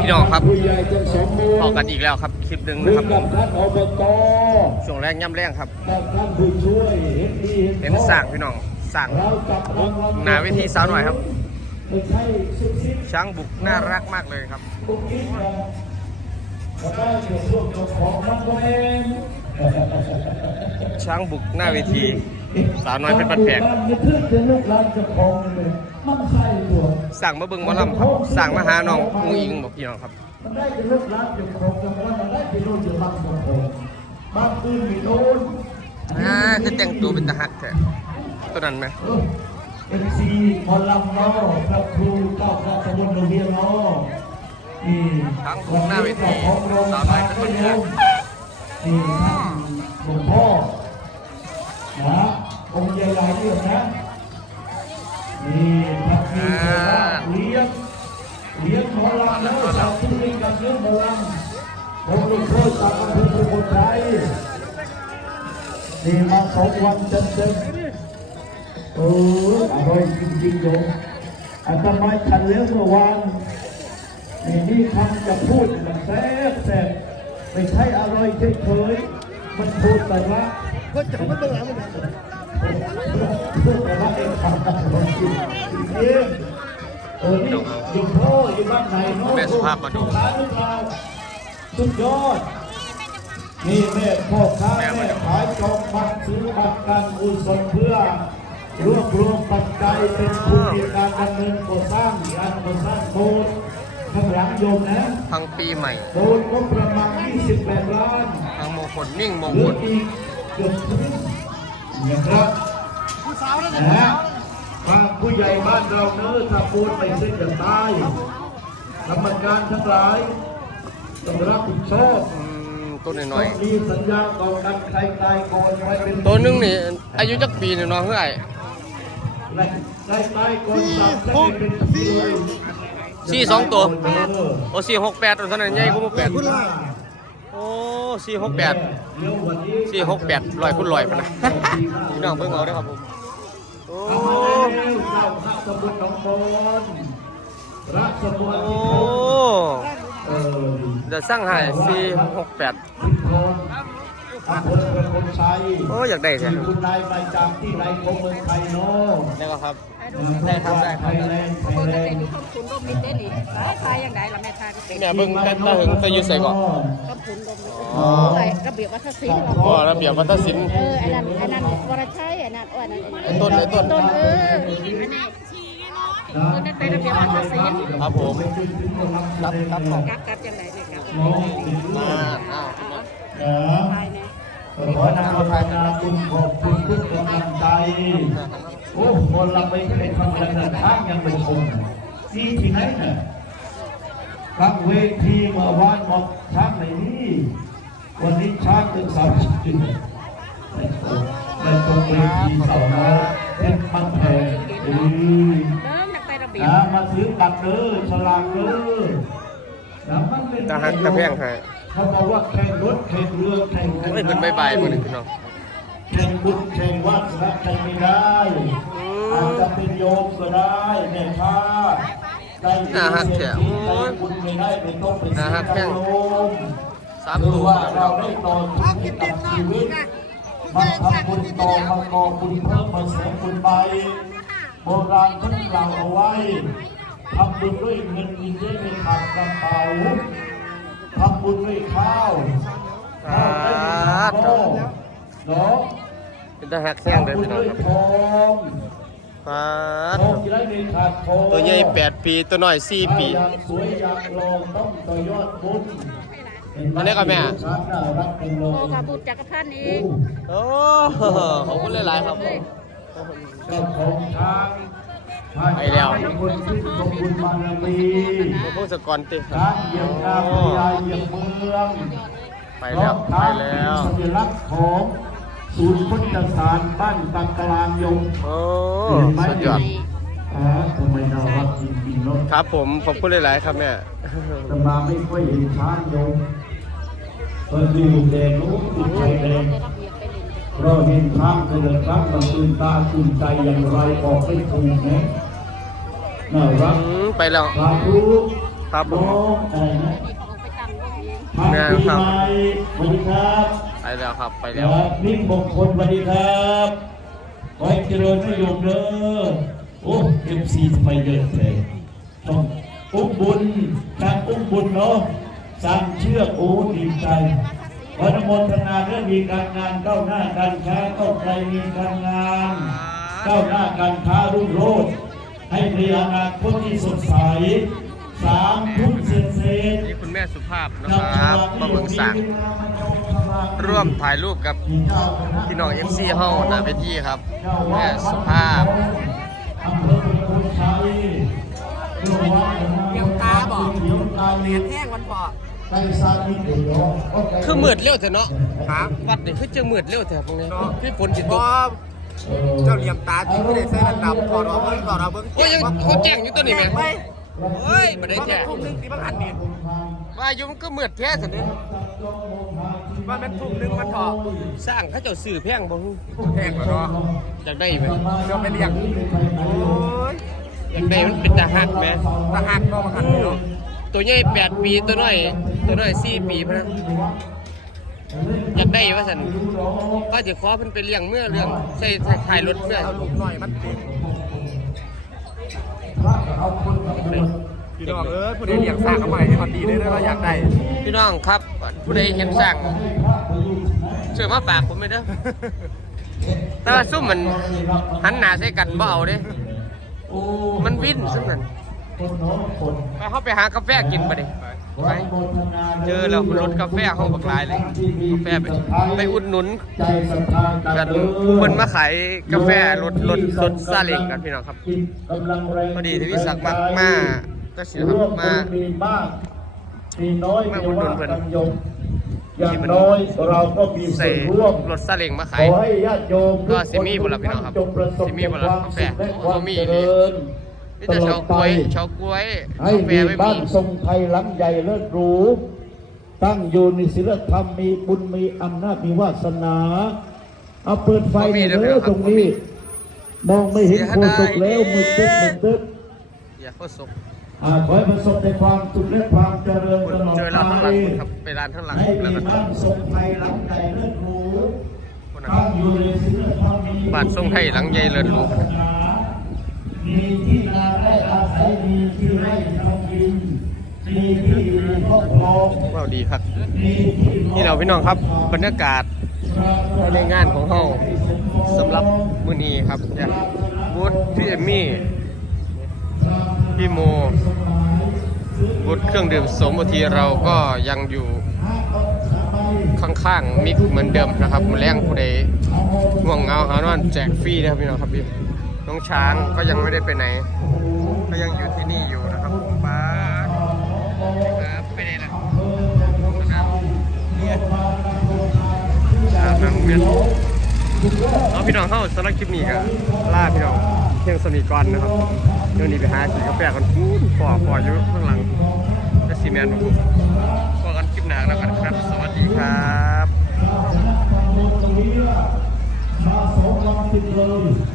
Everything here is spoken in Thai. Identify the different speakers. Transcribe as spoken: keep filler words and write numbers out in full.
Speaker 1: พี่น้องครับพอกันอีกแล้วครับคลิปหนึ่งนะครับช่วงแรกย่ำแรงครับเห็นสั่งพี่น้องสั่งบุกหนาเวทีสาวหน่อยครับช้างบุกน่ารักมากเลยครับช้างบุกหน้าเวทีสาวน้อยเป็นบัดแผกสั่งมาเบิ้งมาลำครับสั่งมาหาน้องงูอิงบอกพี่น้องครับอ่าจะแต่งตัวเป็นทหารแท้ตัวนั้นไหม
Speaker 2: เป็นซีมอลำล้อพระครูเจ้าพระสมุนโรงเรียนล้อนี่
Speaker 1: ช้างบุกหน้าเวทีสาวน้อยเป็นบัดแผก
Speaker 2: นี่ท่านหลวงพ่อนะองค์ใหญ่ๆเนี่ยนะนี่พระพีเลี้ยงเลี้ยงหมอลำแล้วสาวที่เลี้ยงกับเลี้ยงหมอลำผมลูกพ่อจากอำเภอสุโขทัยนี่มาสองวันเต็มๆเอออร่อยจริงๆโยมอาตมาฉันเลี้ยงเมื่อวานนี่นี่คำจะพูดมันแซ่บแซ่บไม่ใช่อร่อยเฉยๆมันพูดแต่ว่าก็จะมันต้องหลังมันพูดแต่ว่าเองทำกันจริงเองเออนี่อยู่พ่ออยู่บ้านไหนเนาะแม่สุภาพมาดูสุดยอดนี่แม่พ่อค้าแม่ขายจองบัตรซื้อบัตรการกุศลเพื่อรวบรวมปัจจัยเป็นทุนในการดำเนินก่อสร้างการก่อสร้างโบสถ์ข้างหลังโยมนะ
Speaker 1: ทั้งปีใหม่
Speaker 2: โบสถ์ก็ประมาณยี่สิบแปดล้าน
Speaker 1: ทั้งมงคลนิ่งมงคล
Speaker 2: อีกเกือบครึ่งนะครับนะฮะทางผู้ใหญ่บ้านเราเนื้อถ้าปูนไปเส้นจะตายกรรมการทั้งหลายต้องรับผิดชอบ
Speaker 1: ตัวหน่อย
Speaker 2: มีสัญญาต่อกันใครตายก่อนใครเป็น
Speaker 1: ตัวนึงนี่อายุจักปีหนึ่งน้องเท่าไหร่
Speaker 2: ใครตายก่อนสามจะเป็นสี่
Speaker 1: สี่สองตัวโอ้สี่หกแปดตัวนั้นใหญ่กว่าแปดโอ้สี่หกแปดสี่หกแปดลอยคุณลอยไปนะพี่น้องเพิ่งเอาได้ครับผมโอ้
Speaker 2: เจ้าพระสมุทรหนองบอนรักสมุทร
Speaker 1: โอ้เดี๋ยวสร้างให้สี่หกแปด
Speaker 2: อำเภอเป็นคนใช้
Speaker 1: โอ้อยากได้ใช่ไหม
Speaker 2: คุณนายมาจากที่ไหนของเมืองไทยเนาะ
Speaker 1: ได้ครับได้ครับได้ครับ
Speaker 2: ไทยแลนด์ไทยแลนด์
Speaker 3: คุณร่มมิตรได้ดิไทยยังไงล่ะแม่ทาน
Speaker 1: เนี่ยเบิ่งแต่ตาหึงตะยุใส่ก่อน
Speaker 3: ก็คุณร่มอ๋อระเบียบวัฒนศิลป์
Speaker 1: อ๋อระเบียบวัฒนศิลป์
Speaker 3: เออไอ้นั่นไอ้นั่นวรชัยไอ้นั่นอ้วน
Speaker 1: ไอ้ต้นไอ้ต้น
Speaker 3: ต้นเอออันนี้คือนั่นเป็นระเบียบวัฒนศิลป์
Speaker 1: ครับผมครับครับ
Speaker 3: ของกักกักยังไงเนี่ยกัก
Speaker 1: มาอ้าว
Speaker 2: ขอนำเอาภายนาคุณขอบคุณทุกกำลังใจโอ้คนเราไปที่ไหนทำกันช้างยังไม่ชมนี่ที่ไหนเนี่ยทั้งเวทีเมื่อวานบอกช้างไหนนี่วันนี้ช้างเป็นสาวจริงในตรงเวทีเสาน้อยเป็นพันแผ่ดีนะมาซื้อบัตรเด้อฉลากเด้อแล้วมันเป็น
Speaker 1: ตาหักตาแพงฮะ
Speaker 2: เขาบอกว่าแข่งรถแข่งเรือแข่งกัน
Speaker 1: ไม่เป็นใบใบหมดเลยพี่น้อง
Speaker 2: แข่งบุญแข่งวัดนะแข่งไม่ได้อาจจะเป็นโยมก็ได้แม่ค้าได้
Speaker 1: น่าฮักแท้
Speaker 2: บุญไม่ได้เป็นต้องเป็น
Speaker 1: โย
Speaker 2: ม
Speaker 1: สามตัว
Speaker 2: ว่าเราได้ต่อทุกข์กับชีวิตมาทำบุญต่อมาก่อบุญเพิ่มมาเสริมบุญไปโบราณท่านกล่าวเอาไว้ทำบุญด้วยเงินมีเยอะไม่ขาดกระเป๋าทำบุญด้วยข้าวข้าวได้เป็นข้าวเนาะ
Speaker 1: เป็นตาหักแห้งเลยพี่น้องครับปาดตัวใหญ่แปดปีตัวน้อยสี่ปี
Speaker 2: สวยอยากลองต้องต่อยอดบุญ
Speaker 1: อันนี้ก็แม่
Speaker 3: โอ้ค่ะบุตรจักรพันธ์นี้
Speaker 1: โอ้ขอบคุณหลายๆครับ
Speaker 2: ของช้าง
Speaker 1: ไปแล้ว
Speaker 2: คนที่สมบูรณ์บารมี
Speaker 1: พวกสกอร์ติ
Speaker 2: ช้างเหยียบนาพญาเหยียบเมือง
Speaker 1: ไปแล้วไปแล้ว
Speaker 2: สัญลักษณ์ของศูนย์พุทธศาสตร์บ้านตะกลางยง
Speaker 1: โอ้สุดยอด
Speaker 2: อ๋อทำไมน่ารักจริงๆเนาะ
Speaker 1: ครับผมขอบคุณหลายๆครับแม่
Speaker 2: แต่มาไม่ค่อยเห็นช้างยงเปิดดูแดงนู้นติดไฟแดงเราเห็นช้างเกิดช้างมันตื่นตาตื่นใจอย่างไรบอกไม่ถูกนะน่ารัก
Speaker 1: ไปแล้ว
Speaker 2: สาธุ
Speaker 1: ครับผม
Speaker 2: น้องอะไรนะ
Speaker 3: ไปตั้งวงเอง
Speaker 2: พักปีใหม่สวัสดีครับ
Speaker 1: ไปแล้วครับไป
Speaker 2: ค
Speaker 1: แล้ว
Speaker 2: รับนิ่มมงคลสวัสดีครับขอให้เจริญประโยชน์เด้อโอ้เอ็มซีทำไมเยอะแท้ต้องอุ้มบุญทางอุ้มบุญเนาะสร้างเชือกโอ้ดีใจขออนุโมทนาเรื่องมีการงานก้าวหน้าการค้าก้าวไกลมีการงานก้าวหน้าการค้ารุ่งโรจน์ให้มีอนาคตที่สดใสสามทุ่มเศษเศษ
Speaker 1: นี่คุณแม่สุภาพนะครับมาเบิ่งสั่งร่วมถ่ายรูปกับพี่น้องเอฟซีเฮาหน้าเวทีครับคุณแม่สุภาพ
Speaker 2: อำเภอเป็นคนใช้เลี้ยงตาบอกเลี้ยงตาเลี้ยง
Speaker 3: แห้งวันบ่
Speaker 2: ไก่ซาดิเดียว
Speaker 1: คือมืดเร็วเถอะเนาะ
Speaker 4: ครับ
Speaker 1: วัดนี่คือจะมืดเร็วเถอะพวกนี้พี่ฝนจิต
Speaker 4: พ
Speaker 1: ต
Speaker 4: อก เจ้าเหลี่ยมตาที่ไม่ได้ใส่ระดับถอดออกเบิ้งถอดออกเบิ้ง
Speaker 1: โอ้ยยังเขาแจ้งอยู่ตัวนี้แม่
Speaker 4: ไป
Speaker 1: โอ้ยบ่ได้
Speaker 4: ว่า
Speaker 1: แจ้
Speaker 4: เป็น
Speaker 1: ง
Speaker 4: ทุ่มหนึงตีบังหันนี่
Speaker 1: ว่าอยู่มันก็มืดแท้สิเนี่ย
Speaker 4: ว่าเป็นทุ่มหนึงมันถอด
Speaker 1: สร้างเขาเจ้าสื่อแพงบ่ฮู้
Speaker 4: แพงกว่าเนาะ
Speaker 1: อยากได้ไหม
Speaker 4: เดี๋ยวไปเลี้ยงโอ้ย
Speaker 1: อยากได้มันเป็นตาหักไหม
Speaker 4: ตาหักก็บังหันนี่เนาะ
Speaker 1: ตัวใหญ่แปดปีตัวน้อยตัวน้อยสี่ปีพะนะอยากได้ว่าสันก็จะขอเพิ่นไปเลี้ยงเมื่อเรื่องใส่ใส่ถ่ายรถเมื่อ
Speaker 4: เอาลูกหน่อยมันติดพี่น้องเอ้ยผู้ใดเลี้ยงสร้างเอาใหม่ให้มันดีได้เลยเราอยากได้
Speaker 1: พี่น้องครับผู้ใดเห็นสร้างเชื่อมาฝากผมเลยเด้อแต่ว่าซุ่มมันหันหน้าใส่กันบ่เอาเด้มันวิ่นซุ่มนั่นไปเข้าไปหากาแฟกินบ่ดิไปเจอแล้วรถกาแฟห้องบักหลายเลยกาแฟไปไปอุดหนุน
Speaker 2: ใจศรัทธา
Speaker 1: กันเพิ่นมาขายกาแฟรถรถรถซาเล้งกันพี่น้องครับ
Speaker 2: กำลังแรง
Speaker 1: พอดีที่วิศักดิ์มามาก็สิครับมา
Speaker 2: มีมากมีน้อย
Speaker 1: มา
Speaker 2: มี
Speaker 1: อุดหนุ
Speaker 2: ว่าน
Speaker 1: เพิ่น
Speaker 2: กันยมอย่างน้อยเราก็มีส่
Speaker 1: ใส่
Speaker 2: วนร่วม
Speaker 1: รถซาเล้งมา
Speaker 2: ข
Speaker 1: ขาย
Speaker 2: อให้ญาติโยม
Speaker 1: ก็สิมีบุญละพี่น้องครับ
Speaker 2: จงประสบ
Speaker 1: สิมีบุญละ
Speaker 2: ความ
Speaker 1: กาแฟ
Speaker 2: สุขและความ
Speaker 1: บ่มี
Speaker 2: เจริญ
Speaker 1: นี่แต่เฉาก๊วยเฉาก๊วย
Speaker 2: ให้
Speaker 1: กาแฟ
Speaker 2: มี
Speaker 1: ไม่
Speaker 2: บ้า
Speaker 1: มี
Speaker 2: นทรงไทยหลังใหญ่เลิศหรูตั้งอยู่ในศีลธรรมมีบุญมีอำนาจมีวาสนาเอาเปิดไฟหน่อยเด้อตรงนี้ มองไม่เห็นโคศกแล้วมืดตึ๊บมืดตึ๊บ
Speaker 1: อย่าโคตรสก
Speaker 2: อ่าขอให้ประสบในความสุขและความเจริญตลอด
Speaker 1: เจอ
Speaker 2: ไป
Speaker 1: ร้านข้างหลังคุณครับไปร้านข้างหลัง
Speaker 2: ให้
Speaker 1: แล้ว
Speaker 2: มี
Speaker 1: ก็
Speaker 2: บ้านทรงไทยหลังใหญ่เลิศหรู
Speaker 1: คนนั้น
Speaker 2: ตั้งอยู่ในศีลธรรมมี
Speaker 1: บ้านทรงไทยหลังใหญ่เลิศหรู
Speaker 2: มีที่นาได้อาศัยมีที่ไร่ทำกินมีที่อยู่ในครอบครอง
Speaker 1: ว้าวดีครับ
Speaker 2: มีที่
Speaker 1: นี่เราพี่น้องครับบรรยากาศในงานของเฮาสำหรับมื้อนี้ครับเนี่ยบูธพี่เอมมี่พี่โมบูธเครื่องดื่มสมบทีเราก็ยังอยู่ข้างๆมิกเหมือนเดิมนะครับมื้อแรงผู้ใดง่วงเหงาหานอนแจกฟรีนะครับพี่น้องครับพี่น้องช้างก็ยังไม่ได้ไปไหน ก็ยังอยู่ที่นี่อยู่นะครับผมป้าครับไปไหนล่ะนั่งเวียนเอาพี่น้องเข้าสำหรับคลิปนี้ก็ล่าพี่น้องเที่ยงสมีก่อนนะครับเดี๋ยวนี้ไปหากินกาแฟกันฟูนฟอฟออยู่ข้างหลังจะซีเมนต์ผมก็กันคลิปหน้าแล้วกันครับ สวัสดีครับ
Speaker 2: มาสองลำติดเลย